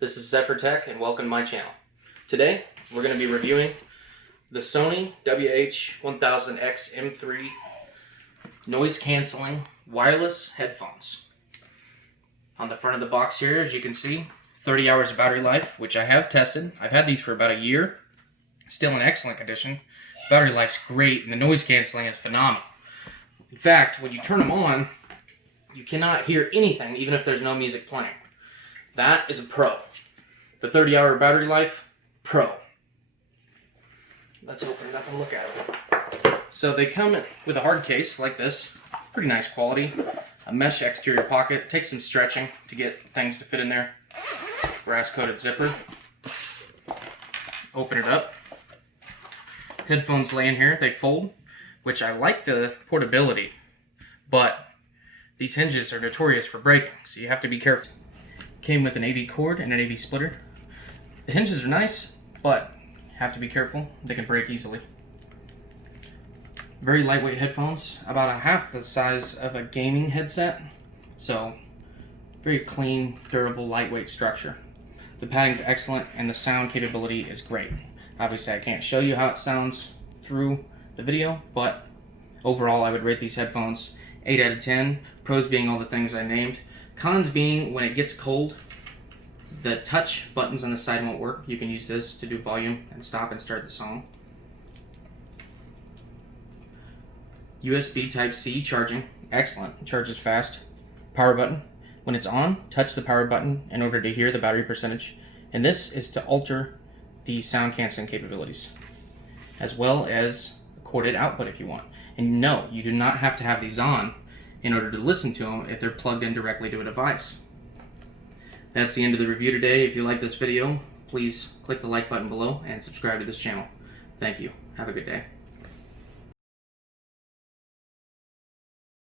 This is Zephyr Tech and welcome to my channel. Today we're going to be reviewing the Sony WH-1000X M3 noise cancelling wireless headphones. On the front of the box here, as you can see, 30 hours of battery life, which I have tested. I've had these for about a year, still in excellent condition. Battery life's great and the noise cancelling is phenomenal. In fact, when you turn them on, you cannot hear anything even if there's no music playing. That is a pro. The 30-hour battery life, pro. Let's open it up and look at it. So they come with a hard case like this, pretty nice quality. A mesh exterior pocket, takes some stretching to get things to fit in there. Brass coated zipper. Open it up. Headphones lay in here, they fold, which I like the portability, but these hinges are notorious for breaking, so you have to be careful. Came with an AV cord and an AV splitter. The hinges are nice, but you have to be careful. They can break easily. Very lightweight headphones, about a half the size of a gaming headset. So, very clean, durable, lightweight structure. The padding's excellent and the sound capability is great. Obviously I can't show you how it sounds through the video, but overall I would rate these headphones 8 out of 10. Pros being all the things I named. Cons being when it gets cold, the touch buttons on the side won't work. You can use this to do volume and stop and start the song. USB Type-C charging, excellent, it charges fast. Power button, when it's on, touch the power button in order to hear the battery percentage. And this is to alter the sound canceling capabilities, as well as a corded output if you want. And no, you do not have to have these on in order to listen to them if they're plugged in directly to a device. That's the end of the review today. If you like this video, please click the like button below and subscribe to this channel. Thank you. Have a good day.